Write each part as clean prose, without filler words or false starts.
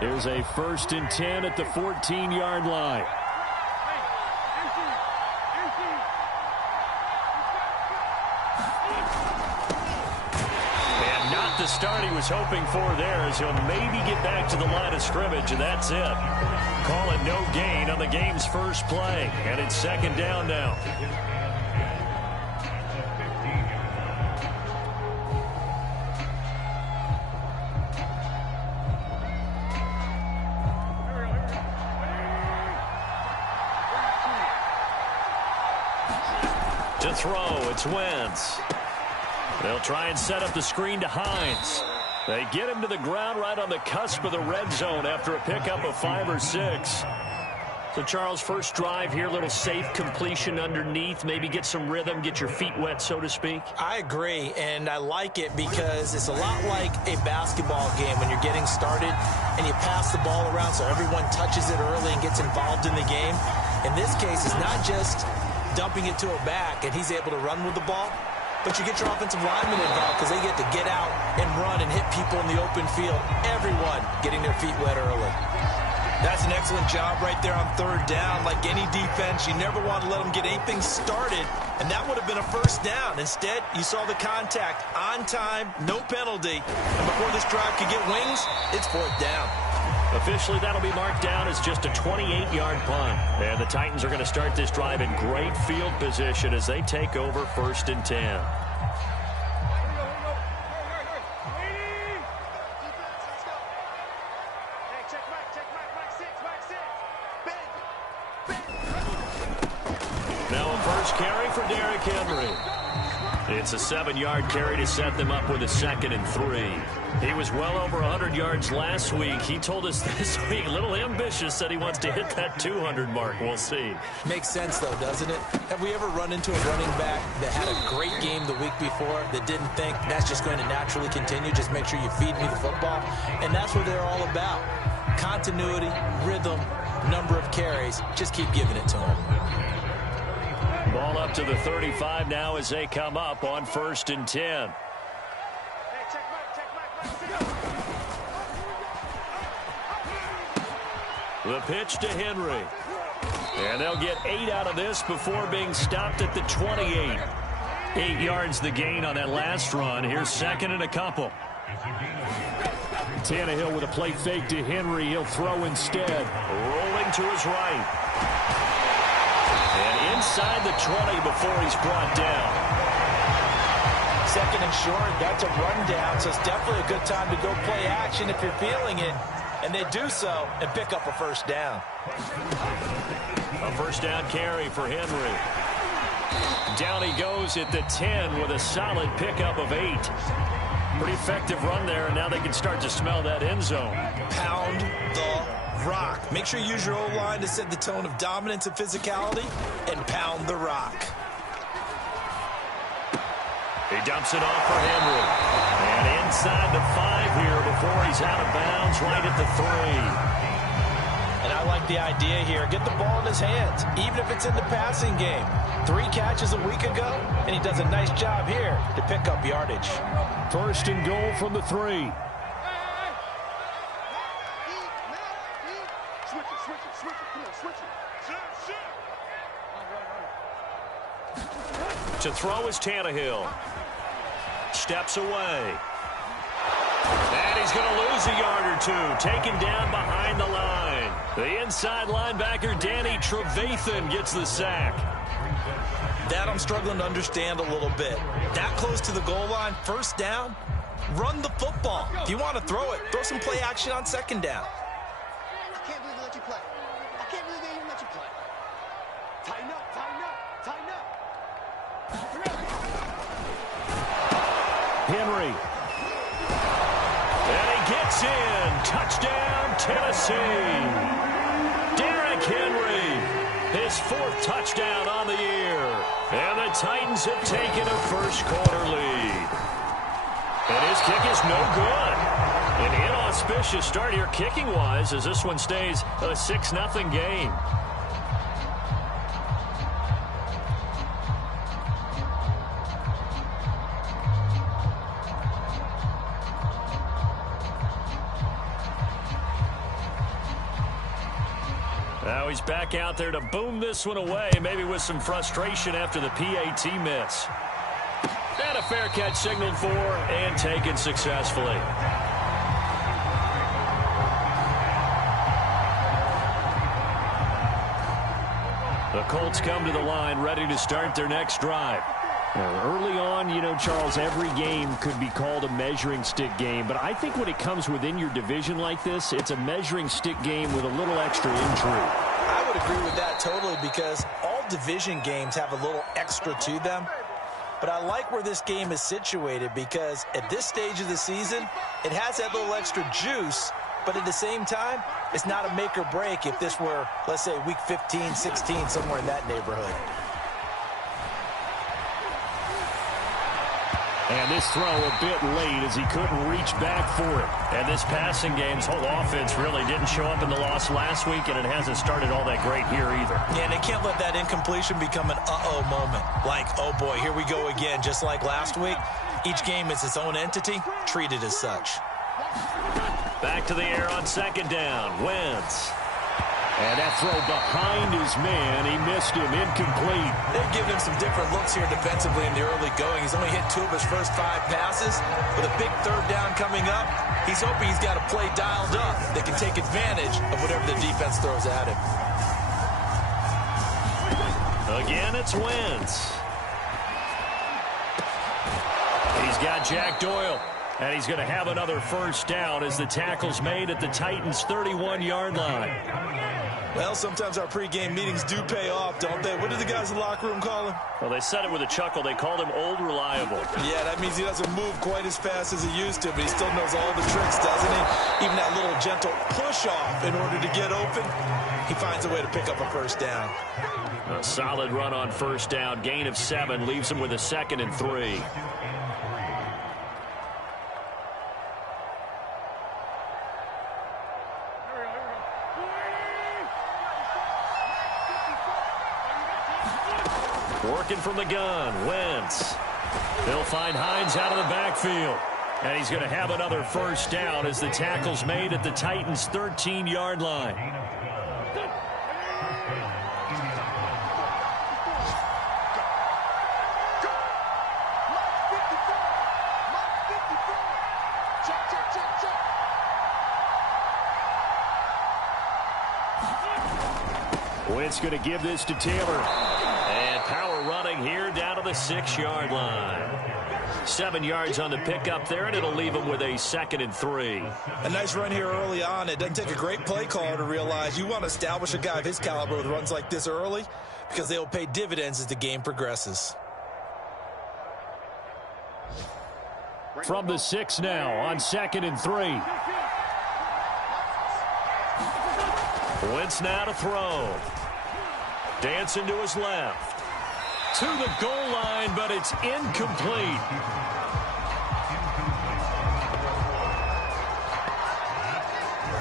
Here's a 1st and 10 at the 14-yard line. And not the start he was hoping for there, as he'll maybe get back to the line of scrimmage, and that's it. Call it no gain on the game's first play, and it's 2nd down now. To throw, it's Wentz. They'll try and set up the screen to Hines. They get him to the ground right on the cusp of the red zone after a pickup of 5 or 6. So, Charles, first drive here, little safe completion underneath. Maybe get some rhythm, get your feet wet, so to speak. I agree, and I like it because it's a lot like a basketball game when you're getting started and you pass the ball around so everyone touches it early and gets involved in the game. In this case, it's not just dumping it to a back and he's able to run with the ball, but you get your offensive linemen involved because they get to get out and run and hit people in the open field. Everyone getting their feet wet early. That's an excellent job right there on 3rd down. Like any defense, you never want to let them get anything started, and that would have been a 1st down. Instead, you saw the contact on time, no penalty, and before this drive could get wings, it's 4th down. Officially, that'll be marked down as just a 28-yard punt. And the Titans are going to start this drive in great field position as they take over 1st and 10. Now a first carry for Derrick Henry. It's a 7-yard carry to set them up with a 2nd and 3. He was well over 100 yards last week. He told us this week, a little ambitious, said he wants to hit that 200 mark. We'll see. Makes sense, though, doesn't it? Have we ever run into a running back that had a great game the week before that didn't think that's just going to naturally continue? Just make sure you feed me the football. And that's what they're all about. Continuity, rhythm, number of carries. Just keep giving it to him. Ball up to the 35 now as they come up on 1st and 10. The pitch to Henry. And they'll get 8 out of this before being stopped at the 28. 8 yards the gain on that last run. Here's 2nd and a couple. Tannehill with a play fake to Henry. He'll throw instead. Rolling to his right. And inside the 20 before he's brought down. 2nd and short, that's a rundown, so it's definitely a good time to go play action if you're feeling it. And they do so and pick up a 1st down. A 1st down carry for Henry. Down he goes at the 10 with a solid pickup of 8. Pretty effective run there, and now they can start to smell that end zone. Pound the rock. Make sure you use your O-line to set the tone of dominance and physicality, and pound the rock. He dumps it off for Henry. And inside the 5 here before he's out of bounds right at the 3. And I like the idea here. Get the ball in his hands, even if it's in the passing game. 3 catches a week ago, and he does a nice job here to pick up yardage. 1st and goal from the 3. To throw is Tannehill. Steps away. And he's going to lose a yard or 2. Taken down behind the line. The inside linebacker, Danny Trevathan, gets the sack. That I'm struggling to understand a little bit. That close to the goal line, 1st down, run the football. If you want to throw it, throw some play action on 2nd down. I can't believe they let you play. I can't believe they even let you play. Tighten up, tighten up, tighten up. Henry. And he gets in. Touchdown, Tennessee. Derrick Henry. His 4th touchdown on the year. And the Titans have taken a 1st quarter lead. And his kick is no good. An inauspicious start here kicking-wise as this one stays a 6-0 game. Now he's back out there to boom this one away, maybe with some frustration after the PAT miss. And a fair catch signaled for and taken successfully. The Colts come to the line ready to start their next drive. Early on, you know, Charles, every game could be called a measuring stick game. But I think when it comes within your division like this, it's a measuring stick game with a little extra intrigue. I would agree with that totally because all division games have a little extra to them. But I like where this game is situated because at this stage of the season, it has that little extra juice. But at the same time, it's not a make or break if this were, let's say, week 15, 16, somewhere in that neighborhood. And this throw a bit late as he couldn't reach back for it. And this passing game's whole offense really didn't show up in the loss last week, and it hasn't started all that great here either. Yeah, and they can't let that incompletion become an uh-oh moment. Like, oh boy, here we go again, just like last week. Each game is its own entity, treated as such. Back to the air on second down. Wentz. And that throw behind his man. He missed him. Incomplete. They've given him some different looks here defensively in the early going. He's only hit 2 of his first 5 passes. With a big third down coming up, he's hoping he's got a play dialed up that can take advantage of whatever the defense throws at him. Again, it's Wentz. He's got Jack Doyle. And he's going to have another first down as the tackle's made at the Titans' 31-yard line. Well, sometimes our pregame meetings do pay off, don't they? What did the guys in the locker room call him? Well, they said it with a chuckle. They called him Old Reliable. Yeah, that means he doesn't move quite as fast as he used to, but he still knows all the tricks, doesn't he? Even that little gentle push-off in order to get open, he finds a way to pick up a first down. A solid run on first down. Gain of 7 leaves him with a 2nd and 3. Working from the gun, Wentz. They'll find Hines out of the backfield. And he's going to have another first down as the tackle's made at the Titans' 13-yard line. Wentz going to give this to Taylor. Power running here down to the 6-yard line. 7 yards on the pickup there, and it'll leave him with a 2nd and 3. A nice run here early on. It doesn't take a great play caller to realize you want to establish a guy of his caliber with runs like this early because they will pay dividends as the game progresses. From the 6 now on 2nd and 3. Wentz now to throw. Dancing to his left. To the goal line, but it's incomplete.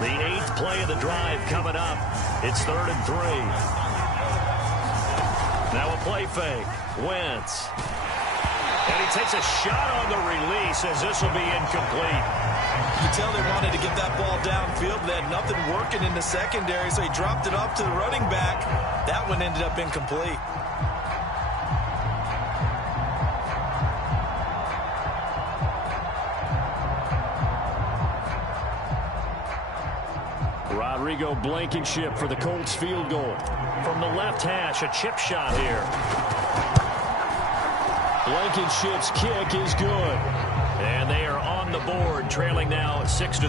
The 8th play of the drive coming up. It's 3rd and 3. Now a play fake. Wentz. And he takes a shot on the release as this will be incomplete. You can tell they wanted to get that ball downfield. They had nothing working in the secondary, so he dropped it off to the running back. That one ended up incomplete. Rodrigo Blankenship for the Colts field goal. From the left hash, a chip shot here. Blankenship's kick is good. And they are on the board, trailing now 6-3.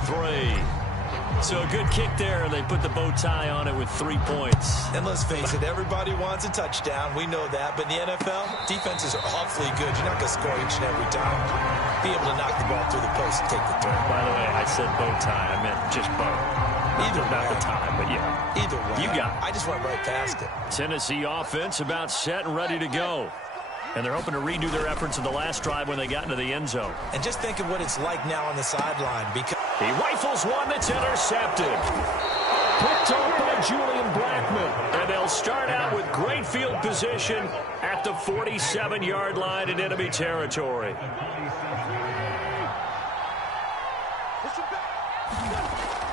So a good kick there. They put the bow tie on it with 3 points. And let's face it, everybody wants a touchdown. We know that. But in the NFL, defenses are awfully good. You're not going to score each and every time. Be able to knock the ball through the post and take the throw. By the way, I said bow tie. I meant just bow. Either Not way. the time, but yeah. Either way. You got it. I just went right past it. Tennessee offense about set and ready to go. And they're hoping to redo their efforts in the last drive when they got into the end zone. And just think of what it's like now on the sideline. Because He rifles one that's intercepted. Picked off by Julian Blackman. And they'll start out with great field position at the 47-yard line in enemy territory.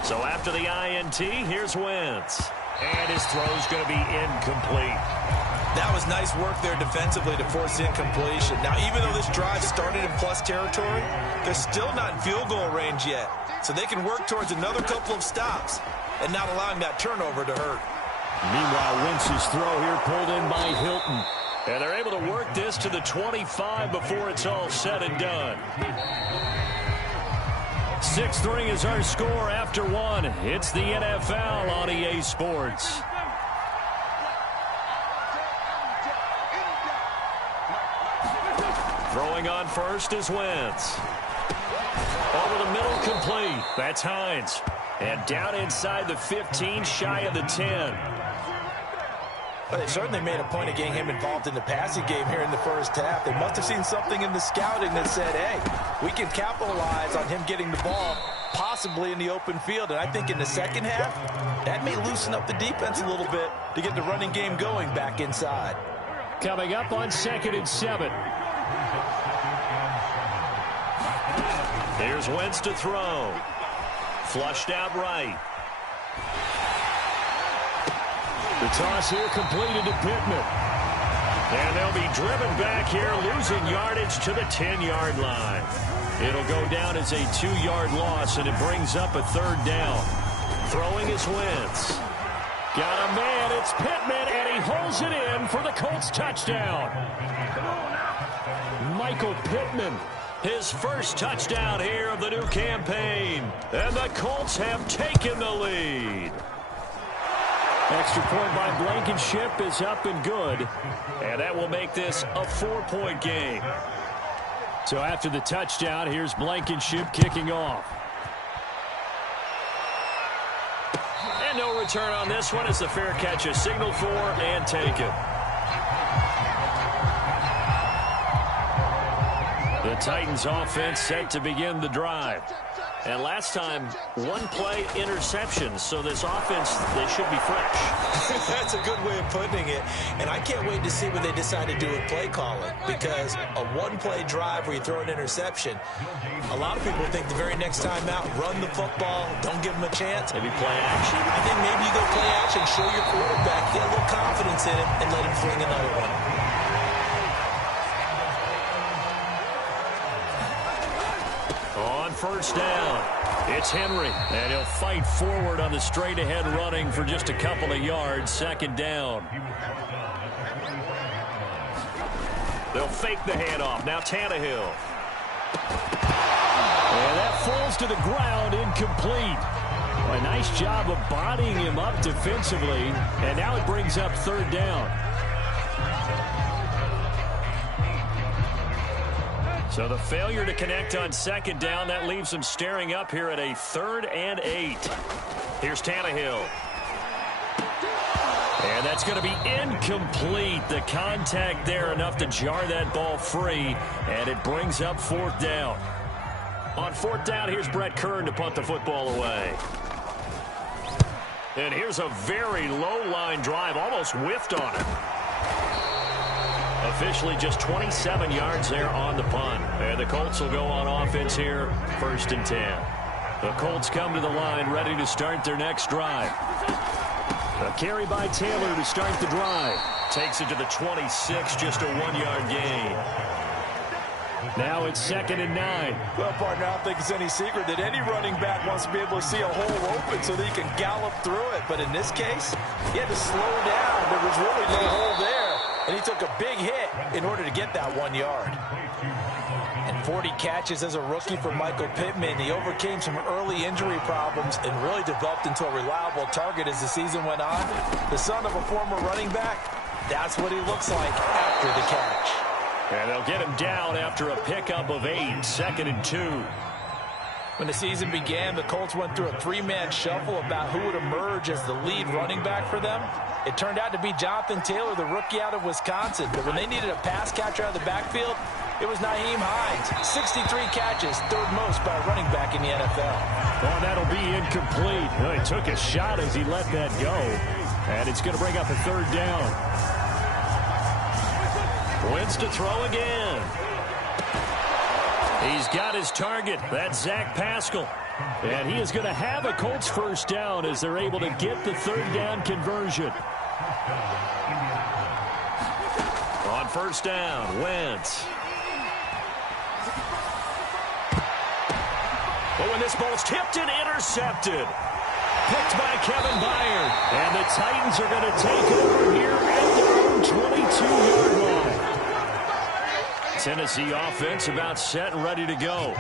So after the INT, here's Wentz. And his throw's going to be incomplete. That was nice work there defensively to force incompletion. Now, even though this drive started in plus territory, they're still not in field goal range yet. So they can work towards another couple of stops and not allowing that turnover to hurt. Meanwhile, Wentz's throw here pulled in by Hilton. And they're able to work this to the 25 before it's all said and done. 6-3 is our score after one. It's the NFL on EA Sports. Throwing on first is Wentz. Over the middle, complete. That's Hines. And down inside the 15, shy of the 10. But they certainly made a point of getting him involved in the passing game here in the first half. They must have seen something in the scouting that said, hey, we can capitalize on him getting the ball possibly in the open field. And I think in the second half, that may loosen up the defense a little bit to get the running game going back inside. Coming up on 2nd and 7. Here's Wentz to throw. Flushed out right. The toss here completed to Pittman. And they'll be driven back here, losing yardage to the 10-yard line. It'll go down as a 2-yard loss, and it brings up a 3rd down. Throwing is Wentz. Got a man, it's Pittman, and he holds it in for the Colts touchdown. Michael Pittman. His first touchdown here of the new campaign. And the Colts have taken the lead. Extra point by Blankenship is up and good. And that will make this a 4-point game. So after the touchdown, here's Blankenship kicking off. And no return on this one as the fair catch is signaled for and taken. The Titans offense set to begin the drive. And last time, 1-play interception. So this offense, they should be fresh. That's a good way of putting it. And I can't wait to see what they decide to do with play calling. Because a 1-play drive where you throw an interception, a lot of people think the very next time out, run the football, don't give them a chance. Maybe play action. I think maybe you go play action, show your quarterback, get a little confidence in him, and let him fling another one. On first down, it's Henry. And he'll fight forward on the straight-ahead running for just a couple of yards. 2nd down. They'll fake the handoff. Now Tannehill. And that falls to the ground, incomplete. A nice job of bodying him up defensively. And now it brings up 3rd down. So the failure to connect on 2nd down, that leaves them staring up here at a 3rd and 8. Here's Tannehill. And that's going to be incomplete. The contact there enough to jar that ball free. And it brings up 4th down. On 4th down, here's Brett Kern to punt the football away. And here's a very low-line drive, almost whiffed on it. Officially just 27 yards there on the punt. And the Colts will go on offense here, 1st and 10. The Colts come to the line ready to start their next drive. A carry by Taylor to start the drive. Takes it to the 26, just a 1-yard gain. Now it's 2nd and 9. Well, partner, I don't think it's any secret that any running back wants to be able to see a hole open so that he can gallop through it. But in this case, he had to slow down. There was really no hole there. And he took a big hit in order to get that 1 yard. And 40 catches as a rookie for Michael Pittman. He overcame some early injury problems and really developed into a reliable target as the season went on. The son of a former running back, that's what he looks like after the catch. And they'll get him down after a pickup of 8, 2nd and 2. When the season began, the Colts went through a 3-man shuffle about who would emerge as the lead running back for them. It turned out to be Jonathan Taylor, the rookie out of Wisconsin. But when they needed a pass catcher out of the backfield, it was Nyheim Hines. 63 catches, 3rd most by a running back in the NFL. Well, that'll be incomplete. Well, he took a shot as he let that go. And it's going to bring up a 3rd down. Wentz to throw again. He's got his target. That's Zach Pascal. And he is going to have a Colts first down as they're able to get the third down conversion. On first down, Wentz. But when this ball's tipped and intercepted. Picked by Kevin Byard. And the Titans are going to take over here at their own 22-yard line. Tennessee offense about set and ready to go.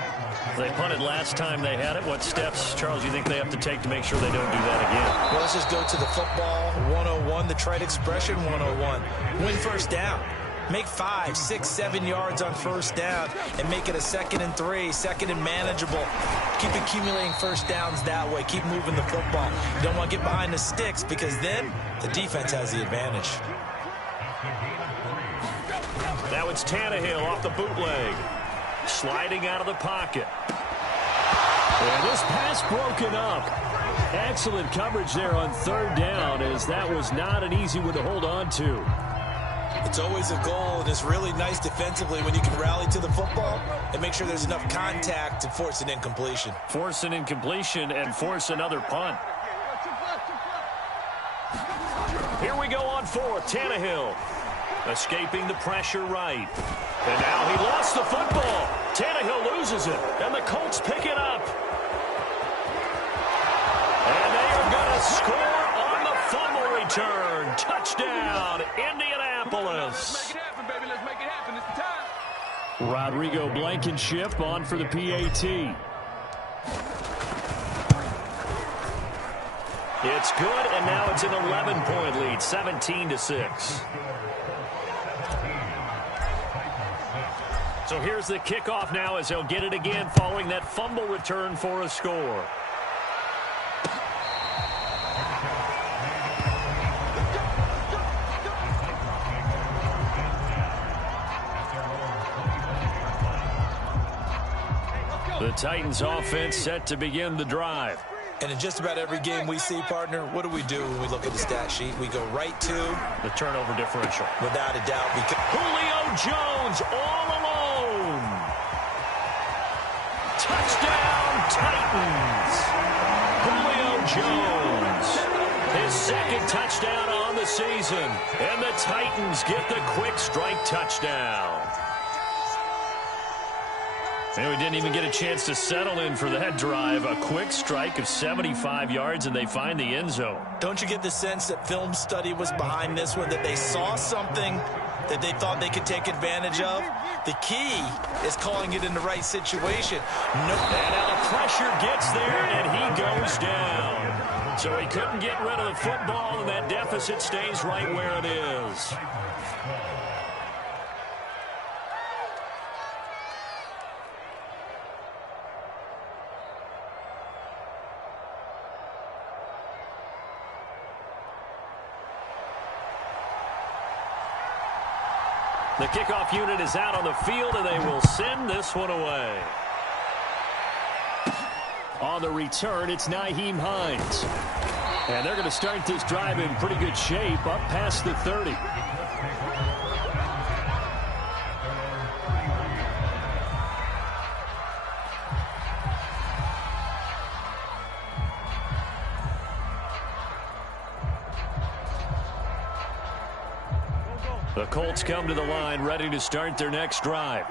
They punted last time they had it. What steps, Charles, you think they have to take to make sure they don't do that again? Well, let's just go to the football 101, the trite expression 101. Win first down. Make 5, 6, 7 yards on first down and make it a 2nd and 3, 2nd and manageable. Keep accumulating first downs that way. Keep moving the football. You don't want to get behind the sticks because then the defense has the advantage. Now it's Tannehill off the bootleg. Sliding out of the pocket. And this pass broken up. Excellent coverage there on third down as that was not an easy one to hold on to. It's always a goal, and it's really nice defensively when you can rally to the football and make sure there's enough contact to force an incompletion. Force an incompletion and force another punt. Here we go on fourth. Tannehill escaping the pressure right. And now he lost the football. Tannehill loses it, and the Colts pick it up. And they are going to score on the fumble return. Touchdown, Indianapolis. Let's make it happen, baby. Let's make it happen. It's the time. Rodrigo Blankenship on for the PAT. It's good, and now it's an 11-point lead, 17-6. So here's the kickoff now as they'll get it again following that fumble return for a score. The Titans offense set to begin the drive. And in just about every game we see, partner, what do we do when we look at the stat sheet? We go right to the turnover differential. Without a doubt. Because Julio Jones all alone. Touchdown, Titans. Julio Jones. His second touchdown on the season. And the Titans get the quick strike touchdown. And we didn't even get a chance to settle in for that drive. A quick strike of 75 yards, and they find the end zone. Don't you get the sense that film study was behind this one, that they saw something that they thought they could take advantage of? The key is calling it in the right situation. And now the pressure gets there, and he goes down. So he couldn't get rid of the football, and that deficit stays right where it is. The kickoff unit is out on the field, and they will send this one away. On the return, it's Nyheim Hines. And they're going to start this drive in pretty good shape, up past the 30. The Colts come to the line, ready to start their next drive.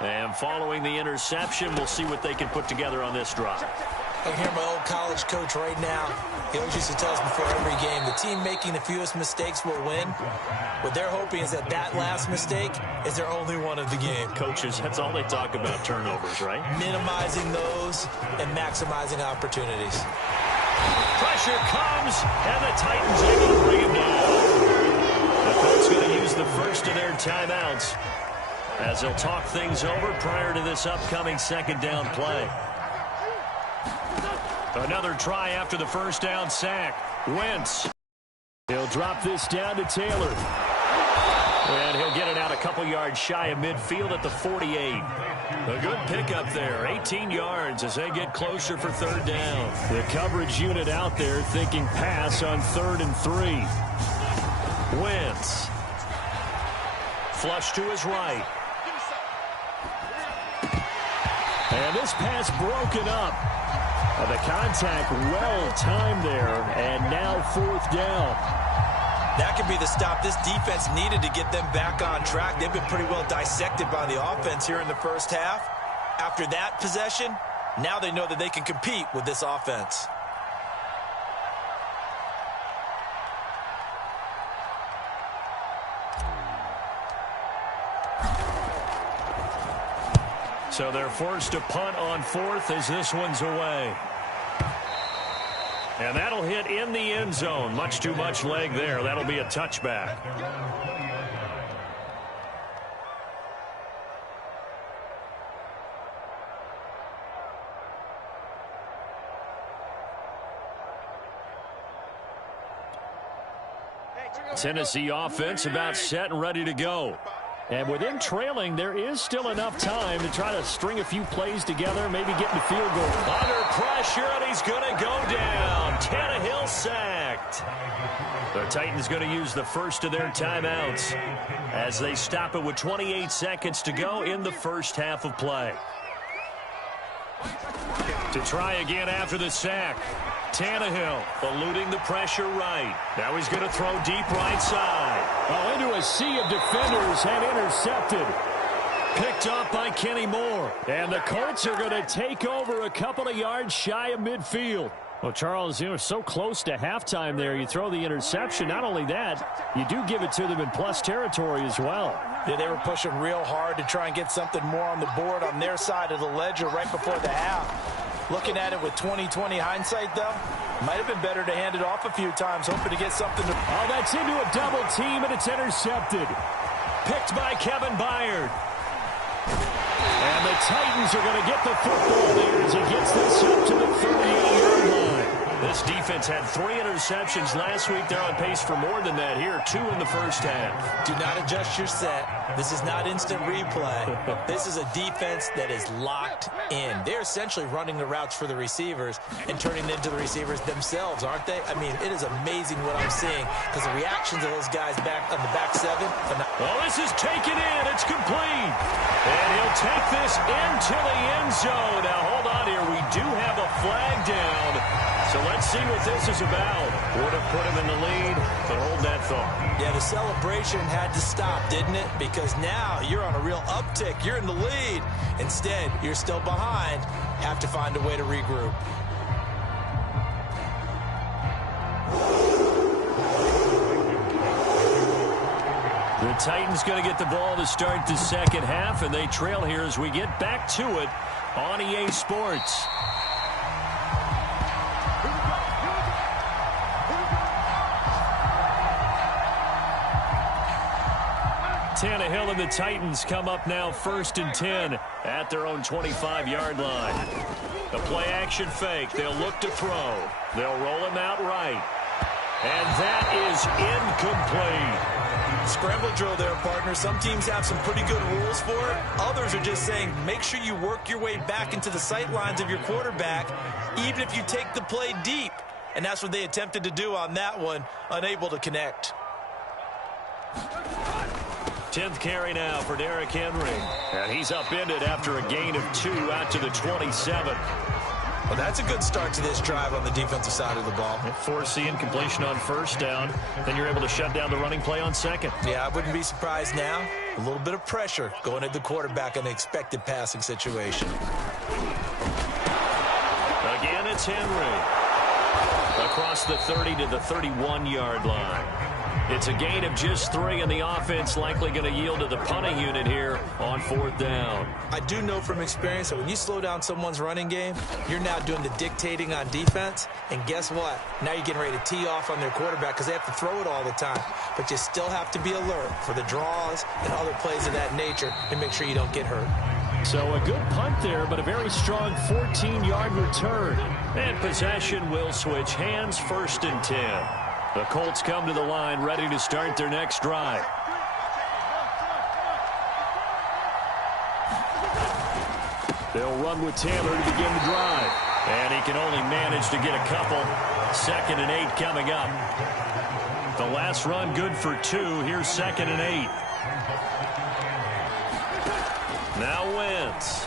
And following the interception, we'll see what they can put together on this drive. I can hear my old college coach right now. He always used to tell us before every game, the team making the fewest mistakes will win. What they're hoping is that that last mistake is their only one of the game. Coaches, that's all they talk about, turnovers, right? Minimizing those and maximizing opportunities. Pressure comes, and the Titans able to bring him down. The Colts going to use the first of their timeouts as they'll talk things over prior to this upcoming second down play. Another try after the first down sack. Wentz. He'll drop this down to Taylor. And he'll get it out a couple yards shy of midfield at the 48. A good pickup there, 18 yards as they get closer for third down. The coverage unit out there thinking pass on 3rd and 3. Wentz. Flush to his right. And this pass broken up. The contact well timed there, and now 4th down. That could be the stop this defense needed to get them back on track. They've been pretty well dissected by the offense here in the first half. After that possession, now they know that they can compete with this offense. So they're forced to punt on 4th as this one's away. And that'll hit in the end zone. Much too much leg there. That'll be a touchback. Tennessee offense about set and ready to go. And with them trailing, there is still enough time to try to string a few plays together, maybe get in the field goal. Under pressure, and he's going to go down. Tannehill sacked. The Titans going to use the first of their timeouts as they stop it with 28 seconds to go in the first half of play. To try again after the sack. Tannehill eluding the pressure right. Now he's going to throw deep right side. Oh, into a sea of defenders and intercepted. Picked up by Kenny Moore. And the Colts are going to take over a couple of yards shy of midfield. Well, Charles, you know, so close to halftime there. You throw the interception. Not only that, you do give it to them in plus territory as well. Yeah, they were pushing real hard to try and get something more on the board on their side of the ledger right before the half. Looking at it with 20/20 hindsight, though, might have been better to hand it off a few times, hoping to get something to... Oh, that's into a double team, and it's intercepted. Picked by Kevin Byard. And the Titans are going to get the football there as he gets this up to the 38-yard line. This defense had 3 interceptions last week. They're on pace for more than that here, 2 in the first half. Do not adjust your set. This is not instant replay. This is a defense that is locked in. They're essentially running the routes for the receivers and turning them into the receivers themselves, aren't they? I mean, it is amazing what I'm seeing because the reactions of those guys back on the back 7. Well, this is taken in. It's complete. And he'll take this into the end zone. Now, hold on here. We do have a flag down. So let's see what this is about. Would have put him in the lead, but hold that thought. Yeah, the celebration had to stop, didn't it? Because now you're on a real uptick. You're in the lead. Instead, you're still behind. Have to find a way to regroup. The Titans going to get the ball to start the second half, and they trail here as we get back to it on EA Sports. Tannehill and the Titans come up now 1st and 10 at their own 25-yard line. The play-action fake. They'll look to throw. They'll roll him out right. And that is incomplete. Scramble drill there, partner. Some teams have some pretty good rules for it. Others are just saying make sure you work your way back into the sight lines of your quarterback, even if you take the play deep. And that's what they attempted to do on that one, unable to connect. 10th carry now for Derrick Henry. And he's upended after a gain of 2 out to the 27. Well, that's a good start to this drive on the defensive side of the ball. Force the incompletion on 1st down. Then you're able to shut down the running play on 2nd. Yeah, I wouldn't be surprised now. A little bit of pressure going at the quarterback in an expected passing situation. Again, it's Henry. Across the 30 to the 31-yard line. It's a gain of just 3, and the offense likely going to yield to the punting unit here on 4th down. I do know from experience that when you slow down someone's running game, you're now doing the dictating on defense. And guess what? Now you're getting ready to tee off on their quarterback because they have to throw it all the time. But you still have to be alert for the draws and other plays of that nature and make sure you don't get hurt. So a good punt there, but a very strong 14-yard return. And possession will switch hands, 1st and 10. The Colts come to the line ready to start their next drive. They'll run with Taylor to begin the drive. And he can only manage to get a couple. 2nd and 8 coming up. The last run good for 2. Here's 2nd and 8. Now Wentz.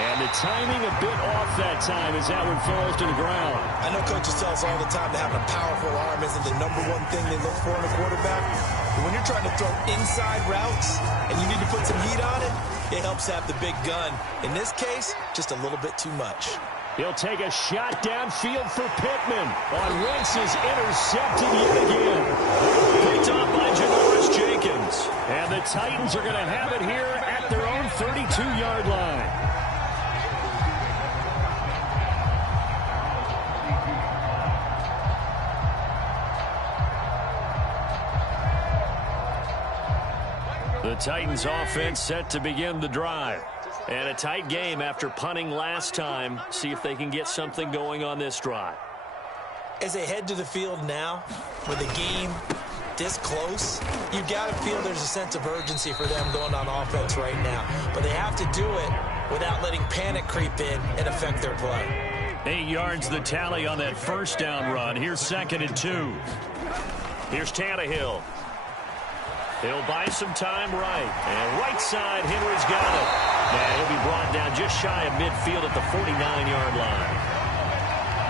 And the timing a bit off that time as that one falls to the ground. I know coaches tell us all the time that having a powerful arm isn't the #1 thing they look for in a quarterback. But when you're trying to throw inside routes and you need to put some heat on it, it helps have the big gun. In this case, just a little bit too much. He'll take a shot downfield for Pittman. On Wentz is intercepted yet again. Picked off by Jin-X-Ken. And the Titans are going to have it here at their own 32-yard line. The Titans offense set to begin the drive. And a tight game after punting last time. See if they can get something going on this drive. As they head to the field now, with the game this close, you got to feel there's a sense of urgency for them going on offense right now. But they have to do it without letting panic creep in and affect their play. 8 yards the tally on that first down run. Here's 2nd and 2. Here's Tannehill. He'll buy some time right. And right side, Henry's got it. And he'll be brought down just shy of midfield at the 49-yard line.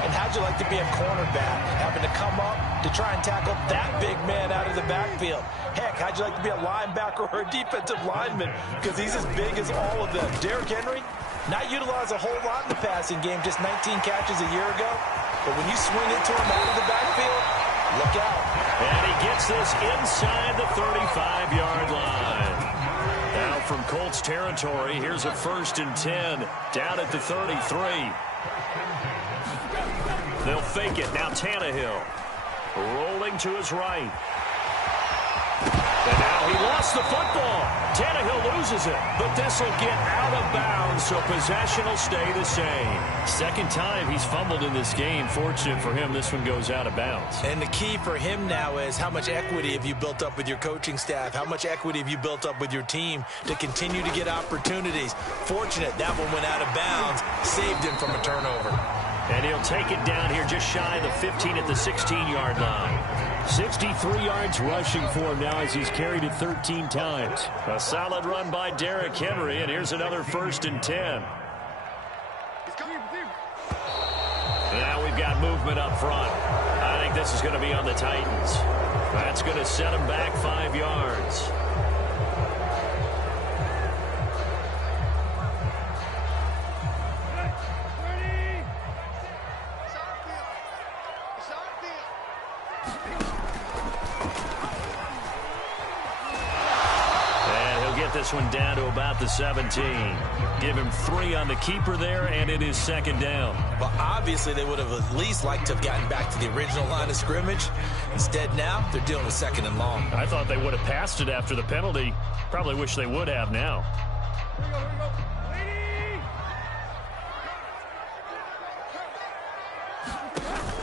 And how'd you like to be a cornerback, having to come up to try and tackle that big man out of the backfield? Heck, how'd you like to be a linebacker or a defensive lineman? Because he's as big as all of them. Derrick Henry, not utilized a whole lot in the passing game, just 19 catches a year ago. But when you swing it to him out of the backfield, look out. And he gets this inside the 35-yard line. Now from Colts territory, here's a 1st and 10 down at the 33. They'll fake it. Now Tannehill rolling to his right. And now he lost the football. Tannehill loses it, but this will get out of bounds, so possession will stay the same. Second time he's fumbled in this game. Fortunate for him, this one goes out of bounds. And the key for him now is how much equity have you built up with your coaching staff? How much equity have you built up with your team to continue to get opportunities? Fortunate that one went out of bounds, saved him from a turnover. And he'll take it down here just shy of the 15 at the 16-yard line. 63 yards rushing for him now as he's carried it 13 times. A solid run by Derrick Henry, and here's another 1st and 10. Now we've got movement up front. I think this is going to be on the Titans. That's going to set them back 5 yards. This one down to about the 17. Give him 3 on the keeper there, and it is 2nd down. Well, obviously they would have at least liked to have gotten back to the original line of scrimmage. Instead now, they're dealing with 2nd and long. I thought they would have passed it after the penalty. Probably wish they would have now.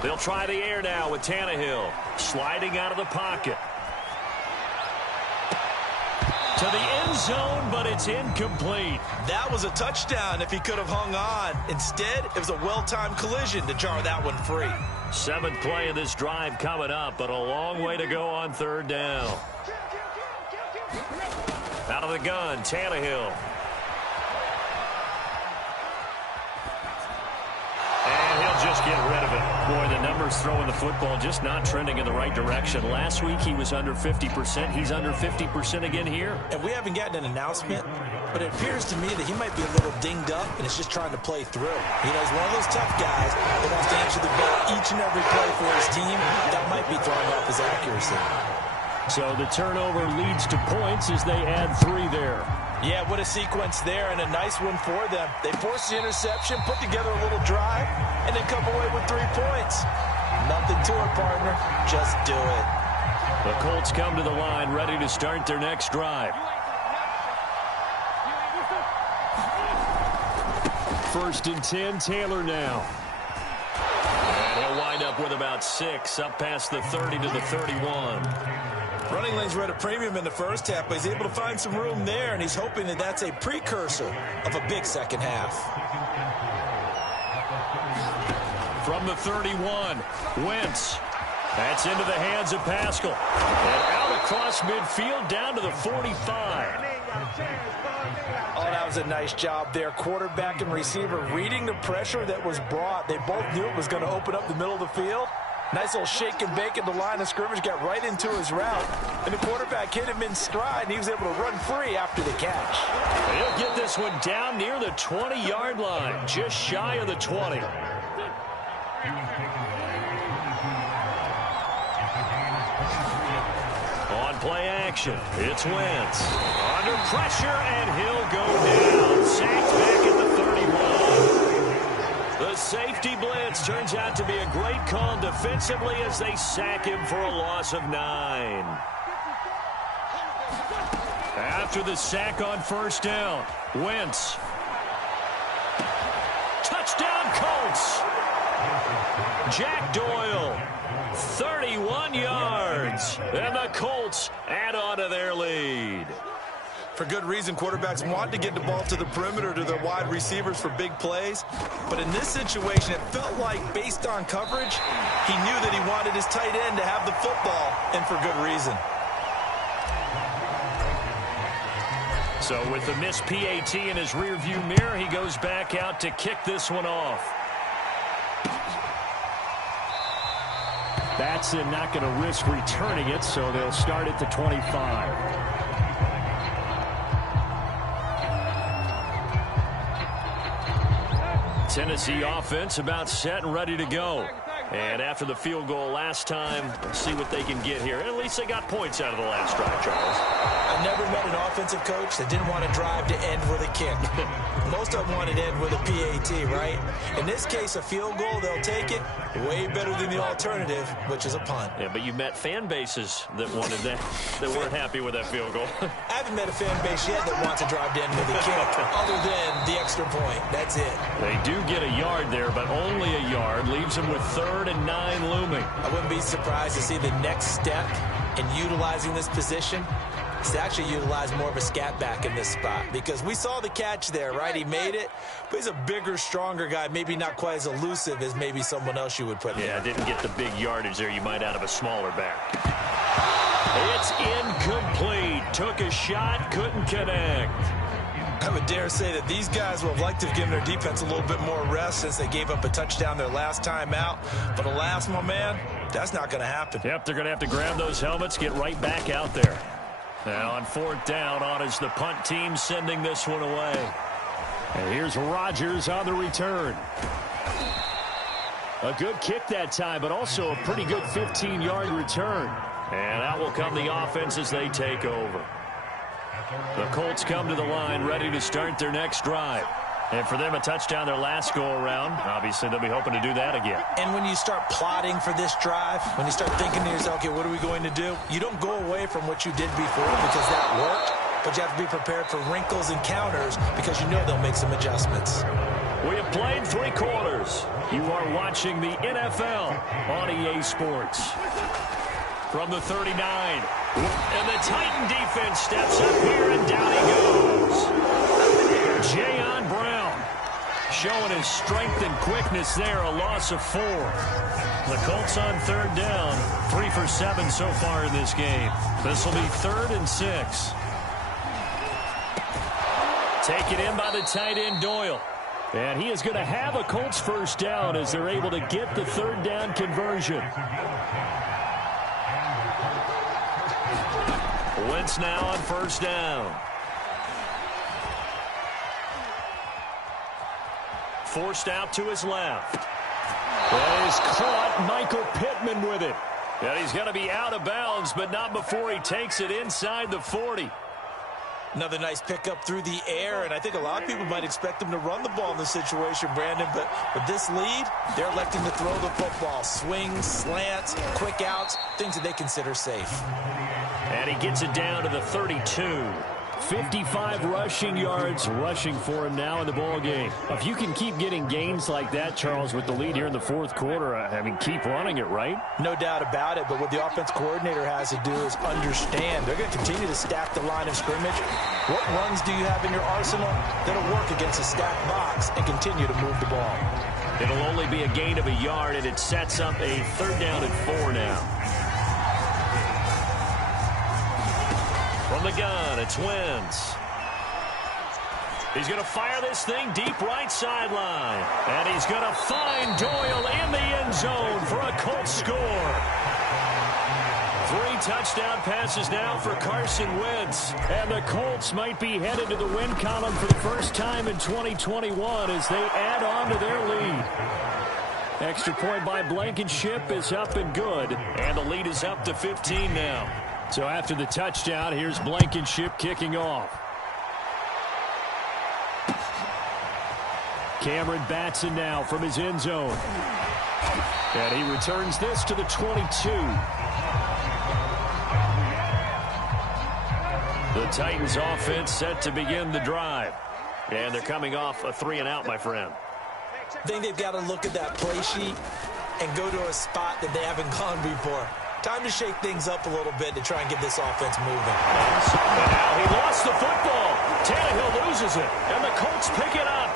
They'll try the air now with Tannehill. Sliding out of the pocket. To the end zone, but it's incomplete. That was a touchdown if he could have hung on. Instead, it was a well-timed collision to jar that one free. 7th play of this drive coming up, but a long way to go on 3rd down. Out of the gun, Tannehill. And he'll just get rid of it. Boy, the numbers throwing the football just not trending in the right direction. Last week he was under 50%. He's under 50% again here. And we haven't gotten an announcement, but it appears to me that he might be a little dinged up and is just trying to play through. You know, he's one of those tough guys that wants to answer the bell each and every play for his team. That might be throwing off his accuracy. So the turnover leads to points as they add 3 there. Yeah, what a sequence there, and a nice one for them. They forced the interception, put together a little drive, and then come away with 3 points. Nothing to it, partner. Just do it. The Colts come to the line, ready to start their next drive. 1st and 10, Taylor now. And he'll wind up with about 6, up past the 30 to the 31. Running lanes were at a premium in the first half, but he's able to find some room there, and he's hoping that that's a precursor of a big second half. From the 31, Wentz. That's into the hands of Pascal. And out across midfield down to the 45. Oh, that was a nice job there. Quarterback and receiver reading the pressure that was brought. They both knew it was going to open up the middle of the field. Nice little shake and bake at the line of scrimmage, got right into his route, and the quarterback hit him in stride, and he was able to run free after the catch. He'll get this one down near the 20-yard line, just shy of the 20. On play action, it's Wentz. Under pressure, and he'll go down. Sacked back at the 31. The safety blitz turns out to be a great call defensively as they sack him for a loss of 9. After the sack on first down, Wentz. Touchdown Colts. Jack Doyle, 31 yards, and the Colts add on to their lead. For good reason, quarterbacks want to get the ball to the perimeter to their wide receivers for big plays. But in this situation, it felt like, based on coverage, he knew that he wanted his tight end to have the football, and for good reason. So with the missed PAT in his rearview mirror, he goes back out to kick this one off. Batson not going to risk returning it, so they'll start at the 25. Tennessee offense about set and ready to go. And after the field goal last time, let's see what they can get here. At least they got points out of the last drive, Charles. I've never met an offensive coach that didn't want to drive to end with a kick. Most of them wanted to end with a PAT, right? In this case, a field goal, they'll take it. Way better than the alternative, which is a punt. Yeah, but you met fan bases that wanted that, that weren't happy with that field goal. I haven't met a fan base yet that wants to drive to end with a kick, other than the extra point. That's it. They do get a yard there, but only a yard. Leaves them with 3rd and 9 looming. I wouldn't be surprised to see the next step in utilizing this position is to actually utilize more of a scat back in this spot, because we saw the catch there, right? He made it, but he's a bigger, stronger guy, maybe not quite as elusive as maybe someone else you would put in. Yeah, didn't get the big yardage there you might out of a smaller back. It's incomplete. Took a shot, couldn't connect. I would dare say that these guys would have liked to have given their defense a little bit more rest since they gave up a touchdown their last time out. But alas, my man, that's not going to happen. Yep, they're going to have to grab those helmets, get right back out there. Now on 4th down, on is the punt team sending this one away. And here's Rodgers on the return. A good kick that time, but also a pretty good 15-yard return. And out will come the offense as they take over. The Colts come to the line ready to start their next drive. And for them, a touchdown their last go-around. Obviously, they'll be hoping to do that again. And when you start plotting for this drive, when you start thinking to yourself, okay, what are we going to do? You don't go away from what you did before because that worked, but you have to be prepared for wrinkles and counters because you know they'll make some adjustments. We have played 3 quarters. You are watching the NFL on EA Sports. From the 39. And the Titan defense steps up here, and down he goes. Jayon Brown showing his strength and quickness there, a loss of 4. The Colts on 3rd down, 3 for 7 so far in this game. This will be 3rd and 6. Taken in by the tight end Doyle. And he is going to have a Colts first down as they're able to get the 3rd down conversion. Wentz now on 1st down. Forced out to his left. That is caught. Michael Pittman with it. And he's going to be out of bounds, but not before he takes it inside the 40. Another nice pickup through the air, and I think a lot of people might expect them to run the ball in this situation, Brandon, but with this lead, they're electing to throw the football. Swings, slants, quick outs, things that they consider safe. And he gets it down to the 32. 55 rushing yards rushing for him now in the ball game. If you can keep getting gains like that, Charles, with the lead here in the 4th quarter, I mean, keep running it, right? No doubt about it, but what the offense coordinator has to do is understand they're going to continue to stack the line of scrimmage. What runs do you have in your arsenal that'll work against a stacked box and continue to move the ball? It'll only be a gain of a yard, and it sets up a 3rd down and 4 now. From the gun, it's Wentz. He's going to fire this thing deep right sideline. And he's going to find Doyle in the end zone for a Colts score. 3 touchdown passes now for Carson Wentz. And the Colts might be headed to the win column for the first time in 2021 as they add on to their lead. Extra point by Blankenship is up and good. And the lead is up to 15 now. So after the touchdown, here's Blankenship kicking off. Cameron Batson now from his end zone. And he returns this to the 22. The Titans offense set to begin the drive. And they're coming off a 3-and-out, my friend. I think they've got to look at that play sheet and go to a spot that they haven't gone before. Time to shake things up a little bit to try and get this offense moving. And now he lost the football. Tannehill loses it, and the Colts pick it up.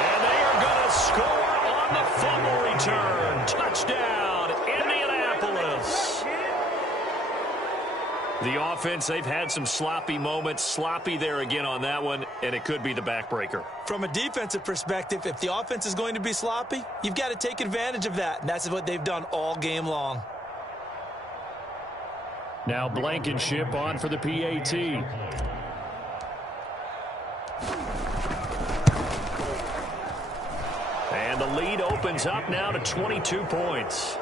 And they are going to score on the fumble return. Touchdown, Indianapolis. The offense, they've had some sloppy moments. Sloppy there again on that one, and it could be the backbreaker. From a defensive perspective, if the offense is going to be sloppy, you've got to take advantage of that, and that's what they've done all game long. Now Blankenship on for the PAT. And the lead opens up now to 22 points.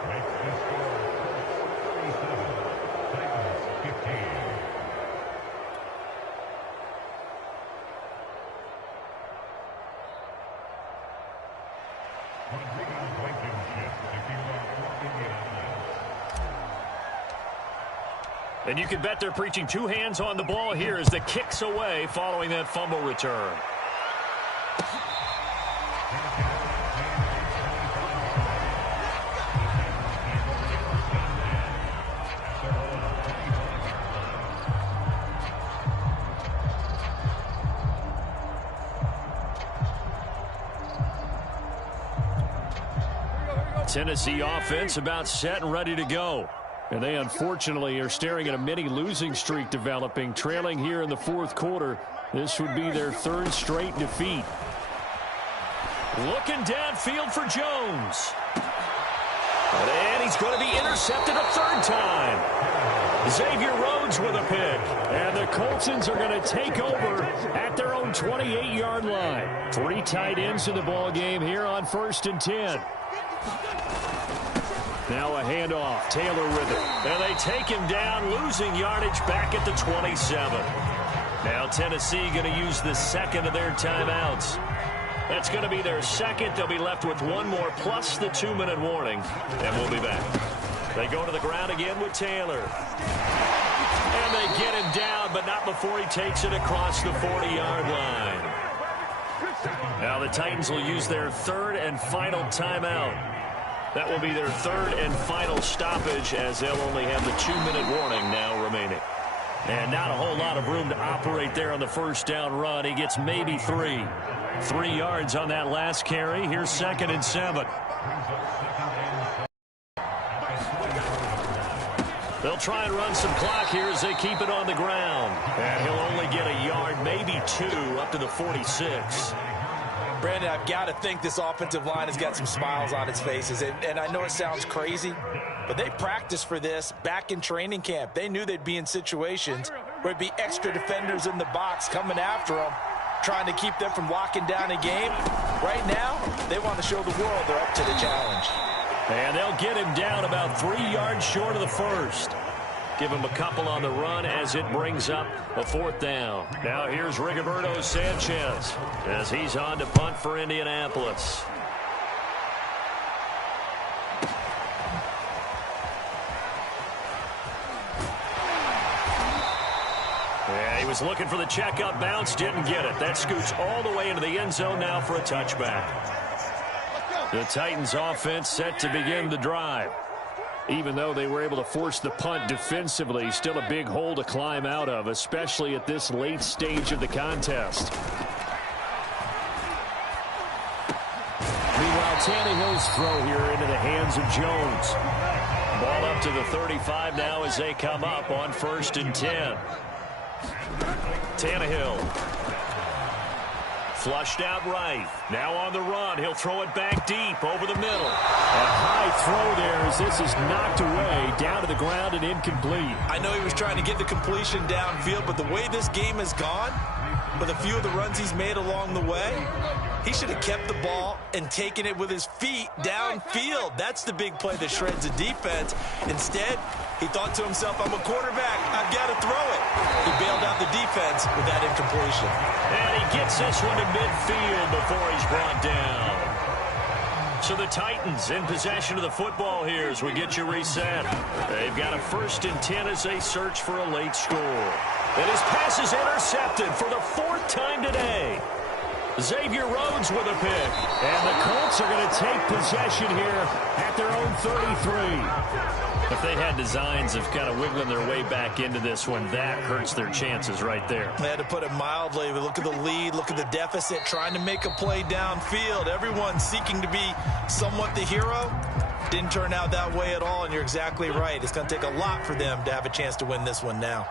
And you can bet they're preaching 2 hands on the ball here as the kick's away following that fumble return. Tennessee offense about set and ready to go. And they unfortunately are staring at a mini losing streak developing, trailing here in the 4th quarter. This would be their 3rd straight defeat. Looking downfield for Jones. And he's going to be intercepted a 3rd time. Xavier Rhodes with a pick. And the Coltsons are going to take over at their own 28-yard line. 3 tight ends in the ball game here on 1st and 10. Now a handoff. Taylor with it. And they take him down, losing yardage back at the 27. Now Tennessee going to use the 2nd of their timeouts. That's going to be their 2nd. They'll be left with 1 more plus the 2-minute warning. And we'll be back. They go to the ground again with Taylor. And they get him down, but not before he takes it across the 40-yard line. Now the Titans will use their 3rd and final timeout. That will be their 3rd and final stoppage as they'll only have the 2-minute warning now remaining. And not a whole lot of room to operate there on the 1st down run. He gets maybe 3. 3 yards on that last carry. Here's 2nd and 7. They'll try and run some clock here as they keep it on the ground. And he'll only get a yard, maybe 2, up to the 46. Brandon, I've got to think this offensive line has got some smiles on its faces. And I know it sounds crazy, but they practiced for this back in training camp. They knew they'd be in situations where it'd be extra defenders in the box coming after them, trying to keep them from locking down a game. Right now, they want to show the world they're up to the challenge. And they'll get him down about 3 yards short of the 1st. Give him a couple on the run as it brings up a 4th down. Now here's Rigoberto Sanchez as he's on to punt for Indianapolis. Yeah, he was looking for the checkup bounce, didn't get it. That scoots all the way into the end zone now for a touchback. The Titans offense set to begin the drive. Even though they were able to force the punt defensively, still a big hole to climb out of, especially at this late stage of the contest. Meanwhile, Tannehill's throw here into the hands of Jones. Ball up up to the 35 now as they come up on 1st and 10. Tannehill. Flushed out right. Now on the run. He'll throw it back deep over the middle. A high throw there as this is knocked away, down to the ground and incomplete. I know he was trying to get the completion downfield, but the way this game has gone, with a few of the runs he's made along the way, he should have kept the ball and taken it with his feet downfield. That's the big play that shreds the defense. Instead, he thought to himself, I'm a quarterback, I've got to throw it. He bailed out the defense with that incompletion. And he gets this one to midfield before he's brought down. So the Titans in possession of the football here as we get you reset. They've got a 1st and 10 as they search for a late score. And his pass is intercepted for the 4th time today. Xavier Rhodes with a pick. And the Colts are going to take possession here at their own 33. If they had designs of kind of wiggling their way back into this one, that hurts their chances right there. They had to put it mildly. Look at the lead. Look at the deficit. Trying to make a play downfield. Everyone seeking to be somewhat the hero. Didn't turn out that way at all, and you're exactly right. It's going to take a lot for them to have a chance to win this one now.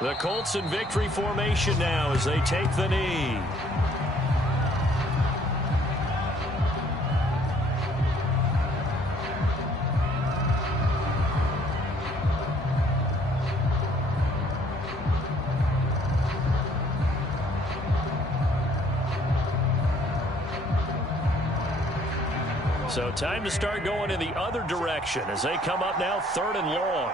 The Colts in victory formation now as they take the knee. So time to start going in the other direction as they come up now 3rd and long.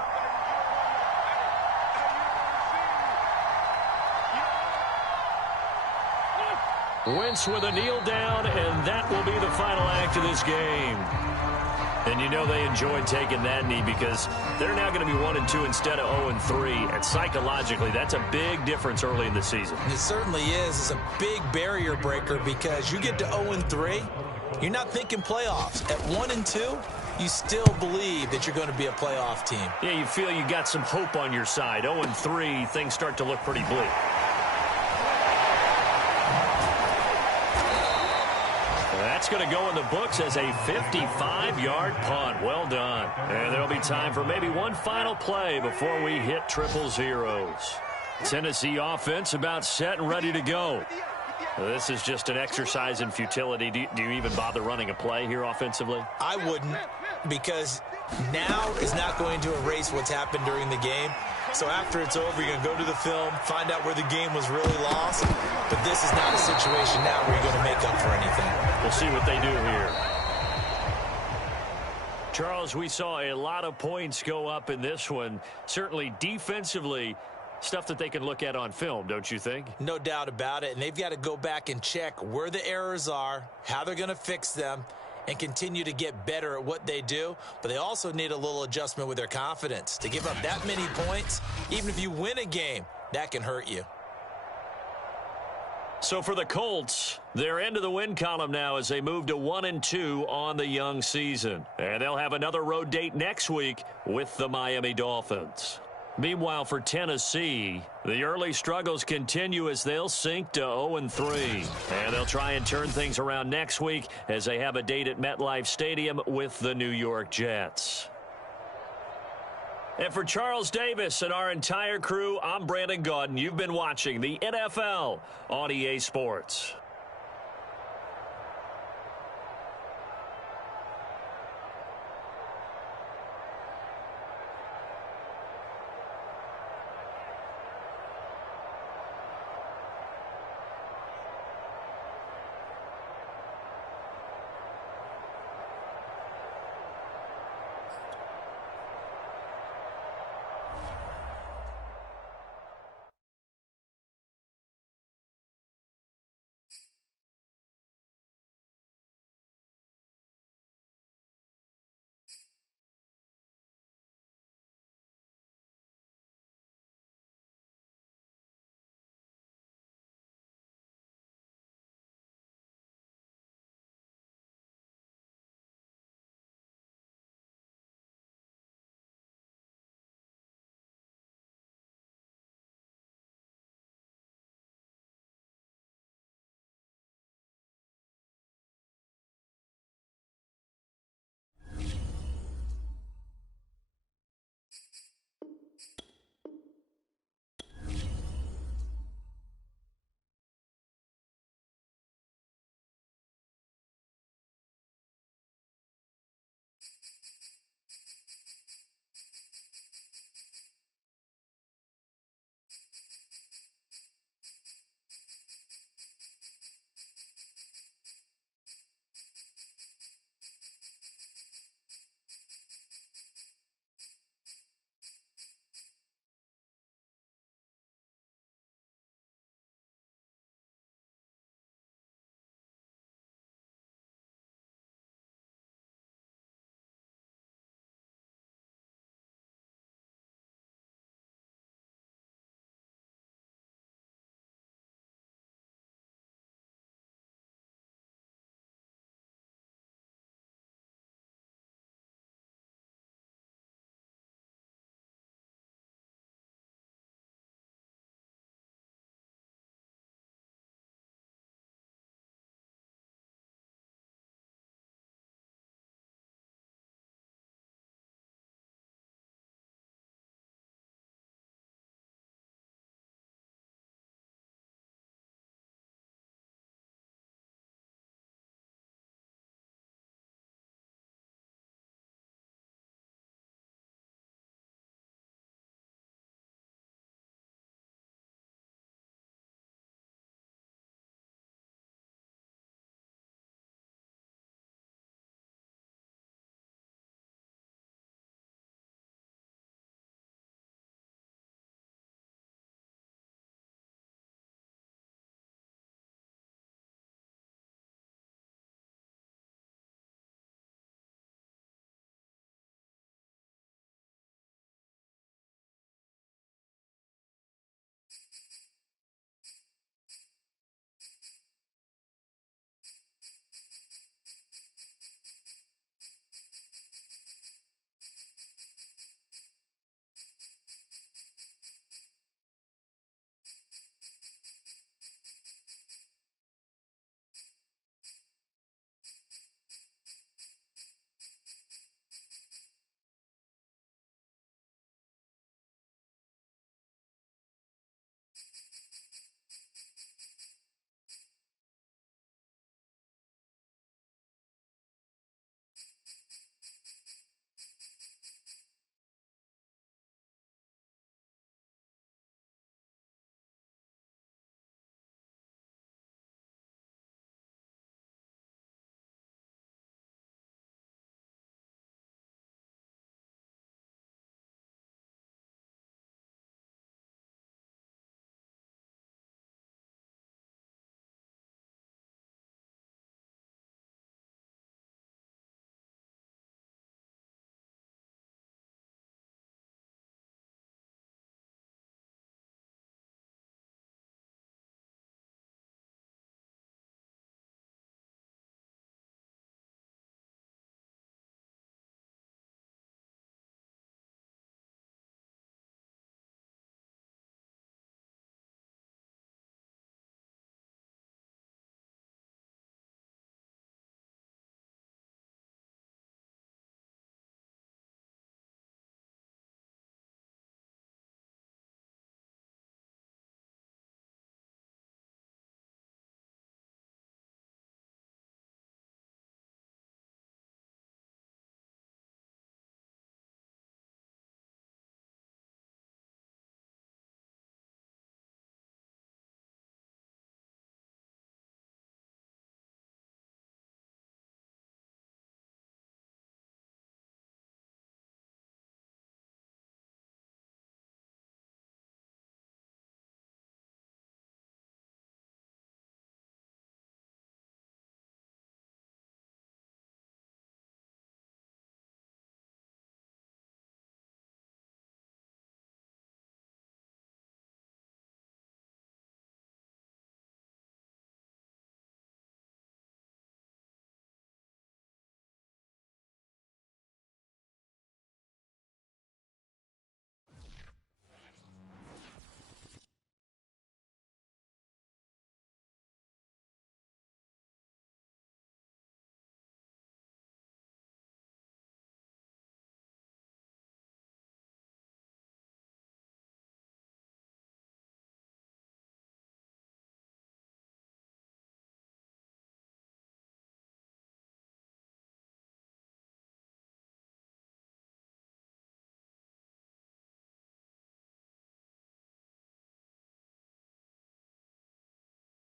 Wentz with a kneel down, and that will be the final act of this game. And you know they enjoyed taking that knee because they're now going to be 1-2 instead of 0-3. And psychologically, that's a big difference early in the season. It certainly is. It's a big barrier breaker because you get to 0-3, you're not thinking playoffs. At 1-2, you still believe that you're going to be a playoff team. Yeah, you feel you got some hope on your side. 0-3, things start to look pretty bleak. That's going to go in the books as a 55-yard punt. Well done. And there'll be time for maybe one final play before we hit 000. Tennessee offense about set and ready to go. This is just an exercise in futility. Do you even bother running a play here offensively? I wouldn't, because now is not going to erase what's happened during the game. So after it's over, you're going to go to the film, find out where the game was really lost. But this is not a situation now where you're going to make up for anything. We'll see what they do here. Charles, we saw a lot of points go up in this one. Certainly defensively, stuff that they can look at on film, don't you think? No doubt about it. And they've got to go back and check where the errors are, how they're going to fix them, and continue to get better at what they do. But they also need a little adjustment with their confidence. To give up that many points, even if you win a game, that can hurt you. So for the Colts, they're into the win column now as they move to 1-2 on the young season. And they'll have another road date next week with the Miami Dolphins. Meanwhile, for Tennessee, the early struggles continue as they'll sink to 0-3. And they'll try and turn things around next week as they have a date at MetLife Stadium with the New York Jets. And for Charles Davis and our entire crew, I'm Brandon Gaudin. You've been watching the NFL on EA Sports.